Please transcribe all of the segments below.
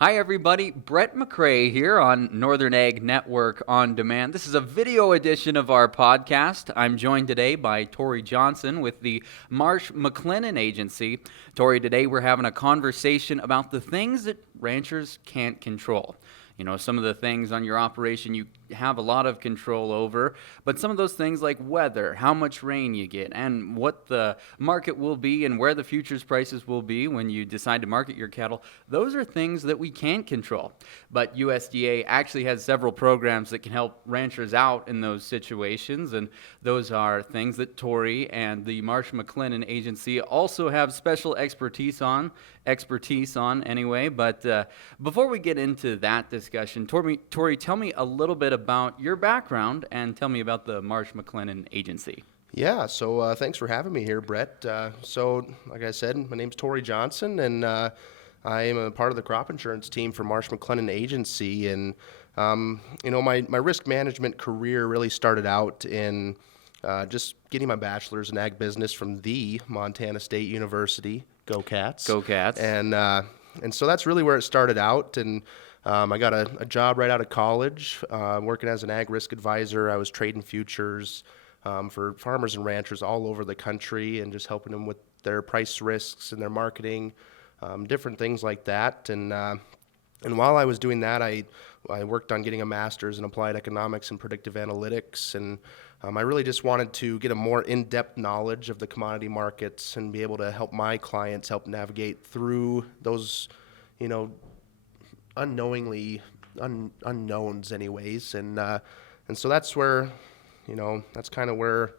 Hi, everybody. Brett McCrae here on Northern Ag Network On Demand. This is a video edition of our podcast. I'm joined today by Tory Johnson with the Marsh McLeannan Agency. Tory, today we're having a conversation about the things that ranchers can't control. You know, some of the things on your operation you have a lot of control over, but some of those things like weather, how much rain you get, and what the market will be and where the futures prices will be when you decide to market your cattle, those are things that we can't control. But USDA actually has several programs that can help ranchers out in those situations, and those are things that Tory and the Marsh McLeannan Agency also have special expertise on anyway. But before we get into that discussion, Tory, tell me a little bit about your background and tell me about the Marsh McLeannan Agency. Yeah, so thanks for having me here, Brett. Like I said, my name's Tory Johnson, and I am a part of the crop insurance team for Marsh McLeannan Agency. And, my risk management career really started out in just getting my bachelor's in ag business from the Montana State University. Go Cats. Go Cats. And so that's really where it started out. And I got a job right out of college, working as an ag risk advisor. I was trading futures for farmers and ranchers all over the country and just helping them with their price risks and their marketing, different things like that. And while I was doing that, I worked on getting a master's in applied economics and predictive analytics. And I really just wanted to get a more in-depth knowledge of the commodity markets and be able to help my clients help navigate through those, unknowns anyways. And so that's where, that's kind of where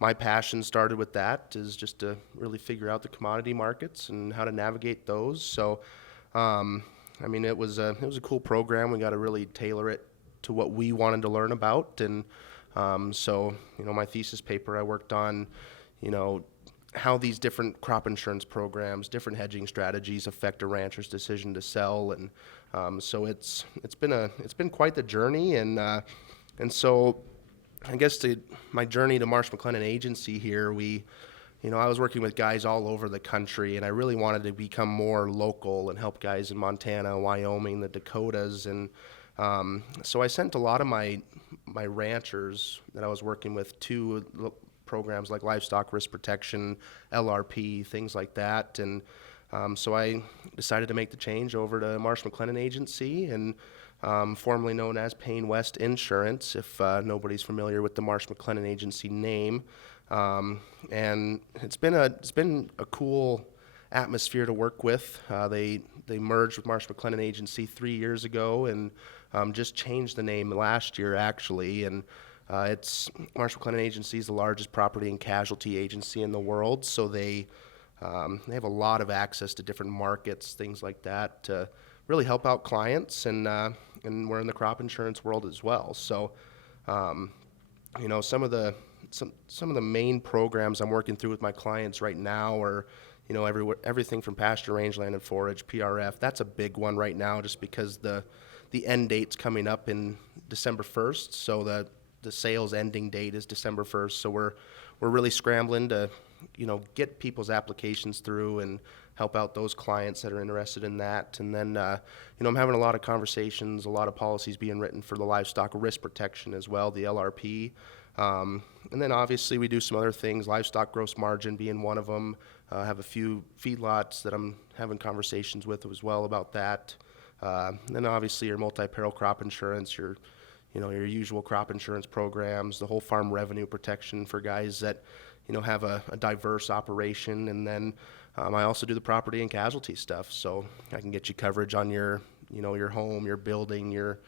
my passion started with that, is just to really figure out the commodity markets and how to navigate those. So, it was a cool program. We got to really tailor it to what we wanted to learn about. And my thesis paper, I worked on, how these different crop insurance programs, different hedging strategies affect a rancher's decision to sell. And so it's been quite the journey. And so I guess my journey to Marsh McLeannan Agency here, I was working with guys all over the country, and I really wanted to become more local and help guys in Montana, Wyoming, the Dakotas. And so I sent a lot of my ranchers that I was working with to programs like livestock risk protection, LRP, things like that. And so I decided to make the change over to Marsh McLeannan Agency, and formerly known as Payne West Insurance, if nobody's familiar with the Marsh McLeannan Agency name. And it's been a cool atmosphere to work with. They merged with Marsh McLeannan Agency 3 years ago, and just changed the name last year actually. And it's Marsh McLennan Agency is the largest property and casualty agency in the world, so they have a lot of access to different markets, things like that, to really help out clients. And we're in the crop insurance world as well. So, some of the main programs I'm working through with my clients right now are, everything from pasture, rangeland, and forage, PRF. That's a big one right now, just because the end date's coming up in December 1st. So the sales ending date is December 1st. So we're really scrambling to, get people's applications through and help out those clients that are interested in that. And then, I'm having a lot of conversations, a lot of policies being written for the livestock risk protection as well, the LRP. And then obviously we do some other things, livestock gross margin being one of them. I have a few feedlots that I'm having conversations with as well about that. And then obviously your multi-peril crop insurance, your usual crop insurance programs, the whole farm revenue protection for guys that, have a diverse operation. And then I also do the property and casualty stuff. So I can get you coverage on your home, your building, your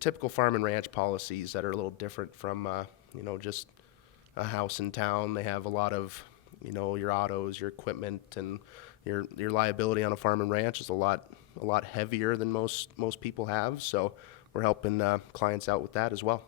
typical farm and ranch policies that are a little different from, just a house in town. They have a lot of, your autos, your equipment, and your liability on a farm and ranch is a lot heavier than most people have. So we're helping clients out with that as well.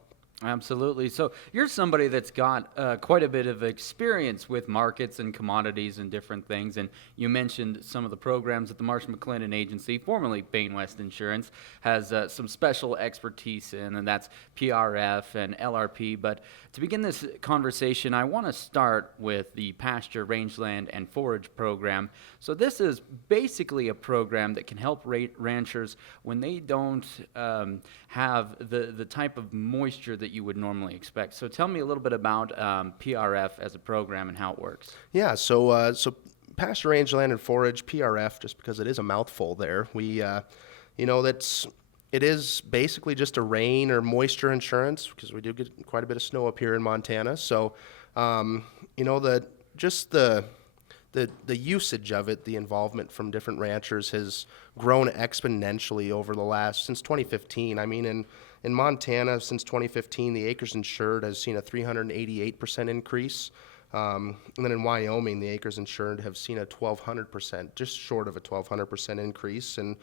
Absolutely. So you're somebody that's got quite a bit of experience with markets and commodities and different things. And you mentioned some of the programs that the Marsh McLeannan Agency, formerly Bain West Insurance, has some special expertise in, and that's PRF and LRP. But to begin this conversation, I want to start with the pasture, rangeland, and forage program. So this is basically a program that can help ranchers when they don't have the type of moisture that you would normally expect. So tell me a little bit about PRF as a program and how it works. Yeah, so pasture, rangeland, and forage, PRF, just because it is a mouthful there. It is basically just a rain or moisture insurance because we do get quite a bit of snow up here in Montana. So, the usage of it, the involvement from different ranchers has grown exponentially over the since 2015. I mean, in Montana, since 2015, the acres insured has seen a 388% increase. And then in Wyoming, the acres insured have seen a 1,200%, just short of a 1,200% increase. And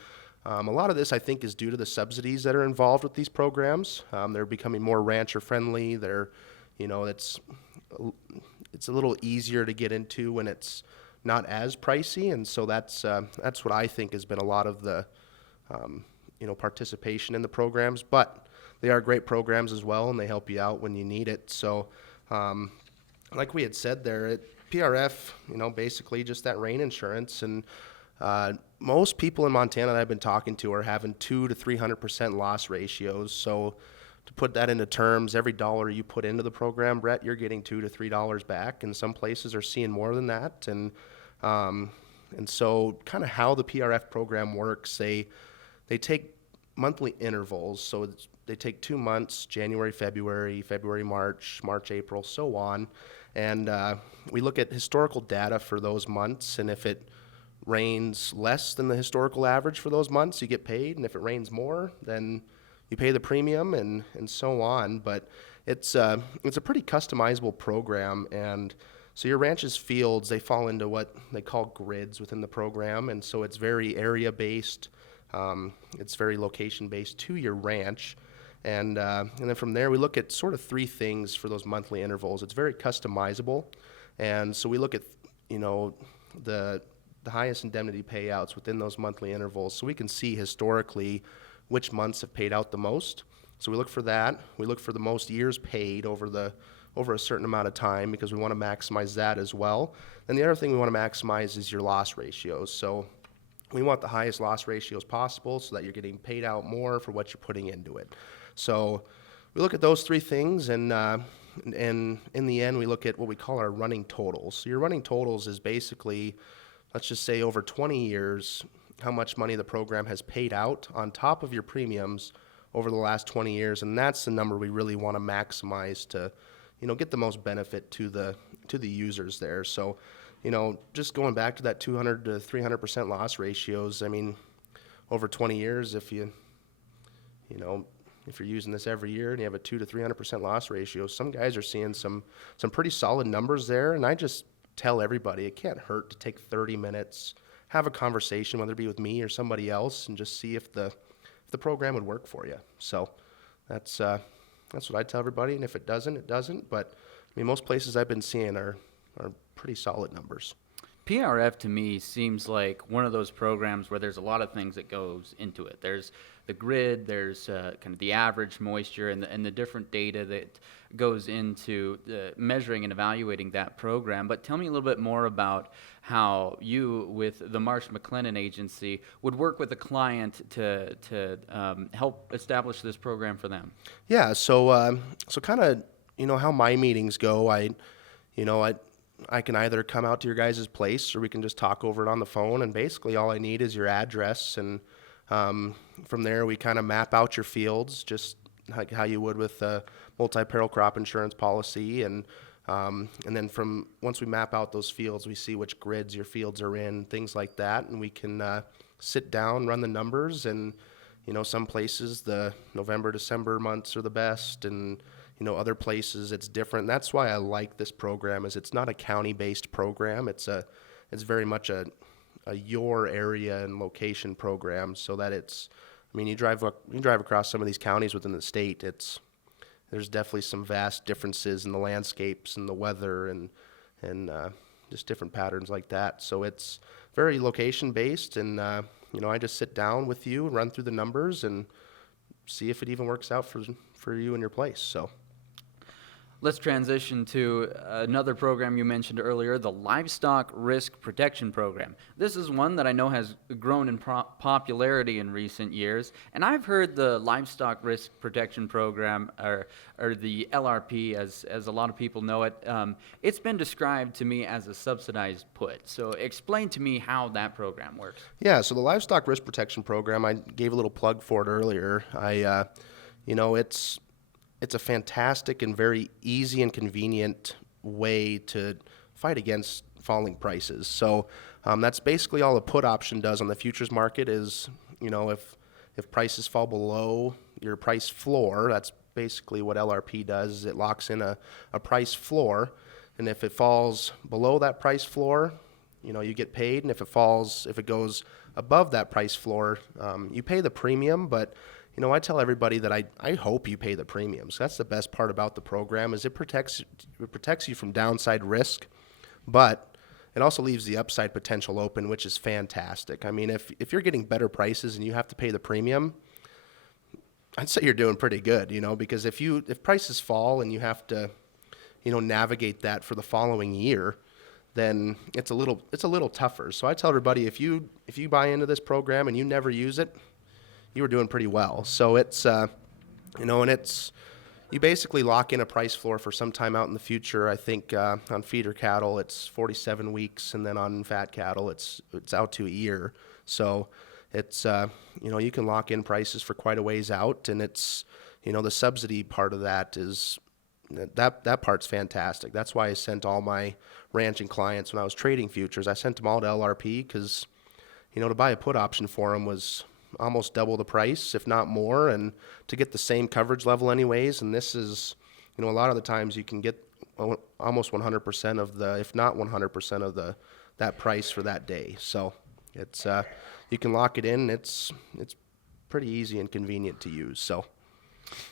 a lot of this, I think, is due to the subsidies that are involved with these programs. They're becoming more rancher friendly. It's a little easier to get into when it's not as pricey, and so that's what I think has been a lot of the participation in the programs. But they are great programs as well, and they help you out when you need it. So, like we had said there, PRF, basically just that rain insurance, and most people in Montana that I've been talking to are having 200 to 300% loss ratios. So, to put that into terms, every dollar you put into the program, Brett, you're getting $2 to $3 back, and some places are seeing more than that. And so, kind of how the PRF program works, they take monthly intervals. So they take 2 months: January, February, March, April, so on. And we look at historical data for those months, and if it rains less than the historical average for those months, you get paid, and if it rains more, then you pay the premium, and so on. But it's a pretty customizable program, and so your ranch's fields, they fall into what they call grids within the program, and so it's very area-based, it's very location-based to your ranch, and then from there we look at sort of 3 things for those monthly intervals. It's very customizable, and so we look at the highest indemnity payouts within those monthly intervals, so we can see historically which months have paid out the most. So we look for that. We look for the most years paid over a certain amount of time because we want to maximize that as well. And the other thing we want to maximize is your loss ratios. So we want the highest loss ratios possible so that you're getting paid out more for what you're putting into it. So we look at those 3 things, and in the end we look at what we call our running totals. So your running totals is basically, let's just say over 20 years, how much money the program has paid out on top of your premiums over the last 20 years, and that's the number we really want to maximize to, get the most benefit to the users there. So, just going back to that 200 to 300% loss ratios, I mean, over 20 years, if you're using this every year and you have a 200 to 300% loss ratio, some guys are seeing some pretty solid numbers there, and I just tell everybody it can't hurt to take 30 minutes, have a conversation, whether it be with me or somebody else, and just see if the program would work for you. So that's what I tell everybody, and if it doesn't, it doesn't. But I mean, most places I've been seeing are pretty solid numbers. PRF to me seems like one of those programs where there's a lot of things that goes into it. There's the grid, there's kind of the average moisture, and the different data that goes into measuring and evaluating that program. But tell me a little bit more about how you, with the Marsh McLeannan Agency, would work with a client to help establish this program for them. Yeah, so kind of how my meetings go. I can either come out to your guys' place, or we can just talk over it on the phone, and basically all I need is your address, and from there we kind of map out your fields just like how you would with a multi-peril crop insurance policy, and then once we map out those fields, we see which grids your fields are in, things like that, and we can sit down, run the numbers, and some places the November, December months are the best, and other places it's different. And that's why I like this program, is it's not a county-based program. It's very much a your area and location program, so that you drive across some of these counties within the state. It's there's definitely some vast differences in the landscapes and the weather and just different patterns like that. So it's very location based, and I just sit down with you, run through the numbers, and see if it even works out for you and your place. So. Let's transition to another program you mentioned earlier, the Livestock Risk Protection Program. This is one that I know has grown in popularity in recent years, and I've heard the Livestock Risk Protection Program, or the LRP, as a lot of people know it, it's been described to me as a subsidized put. So explain to me how that program works. Yeah, so the Livestock Risk Protection Program, I gave a little plug for it earlier. It's a fantastic and very easy and convenient way to fight against falling prices. So that's basically all the put option does on the futures market is, if prices fall below your price floor, that's basically what LRP does, is it locks in a price floor. And if it falls below that price floor, you get paid. And if it goes above that price floor, you pay the premium, but I tell everybody that I hope you pay the premiums. That's the best part about the program, is it protects you from downside risk, but it also leaves the upside potential open, which is fantastic. I mean, if you're getting better prices and you have to pay the premium, I'd say you're doing pretty good, because if prices fall and you have to, navigate that for the following year, then it's a little tougher. So I tell everybody, if you buy into this program and you never use it, you were doing pretty well. So it's, you basically lock in a price floor for some time out in the future. I think on feeder cattle it's 47 weeks, and then on fat cattle it's out to a year. So it's, you can lock in prices for quite a ways out, and it's, the subsidy part of that is, that part's fantastic. That's why I sent all my ranching clients when I was trading futures, I sent them all to LRP because, to buy a put option for them was almost double the price, if not more, and to get the same coverage level anyways. And this is, a lot of the times you can get almost 100% of the, if not 100% of that price for that day. So it's, you can lock it in. It's pretty easy and convenient to use. So.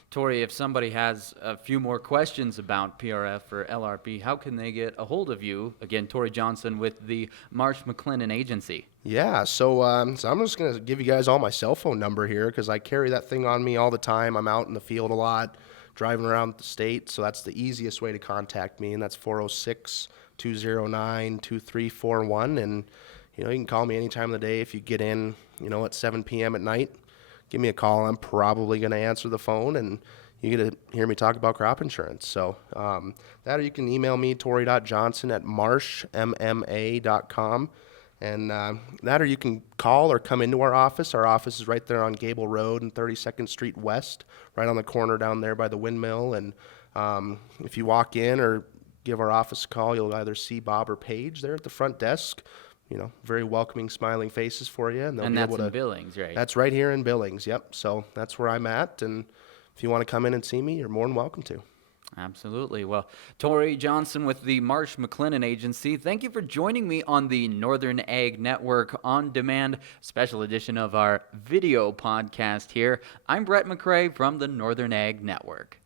Tory, if somebody has a few more questions about PRF or LRP, how can they get a hold of you? Again, Tory Johnson with the Marsh McLeannan Agency. Yeah, so I'm just going to give you guys all my cell phone number here because I carry that thing on me all the time. I'm out in the field a lot, driving around the state, so that's the easiest way to contact me, and that's 406-209-2341. And, you can call me any time of the day if you get in, at 7 p.m. at night. Give me a call. I'm probably going to answer the phone, and you get to hear me talk about crop insurance. So that, or you can email me, tory.johnson@marshmma.com. And that, or you can call or come into our office. Our office is right there on Gable Road and 32nd Street West, right on the corner down there by the windmill. And if you walk in or give our office a call, you'll either see Bob or Paige there at the front desk. Very welcoming, smiling faces for you. And they'll be able to. In Billings, right? That's right here in Billings, yep. So that's where I'm at. And if you want to come in and see me, you're more than welcome to. Absolutely. Well, Tory Johnson with the Marsh McLeannan Agency, thank you for joining me on the Northern Ag Network On Demand special edition of our video podcast here. I'm Brett McCrae from the Northern Ag Network.